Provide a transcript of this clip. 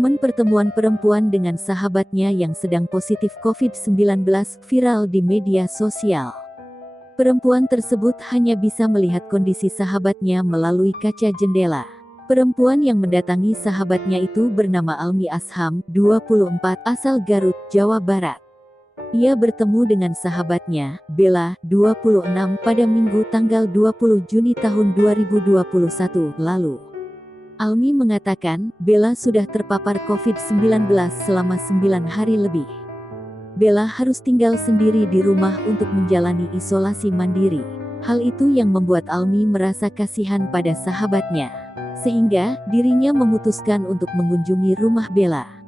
Momen pertemuan perempuan dengan sahabatnya yang sedang positif COVID-19 viral di media sosial. Perempuan tersebut hanya bisa melihat kondisi sahabatnya melalui kaca jendela. Perempuan yang mendatangi sahabatnya itu bernama Almi Asham, 24, asal Garut, Jawa Barat. Ia bertemu dengan sahabatnya, Bella, 26, pada Minggu tanggal 20 Juni tahun 2021 lalu. Almi mengatakan, Bella sudah terpapar COVID-19 selama 9 hari lebih. Bella harus tinggal sendiri di rumah untuk menjalani isolasi mandiri. Hal itu yang membuat Almi merasa kasihan pada sahabatnya. Sehingga, dirinya memutuskan untuk mengunjungi rumah Bella.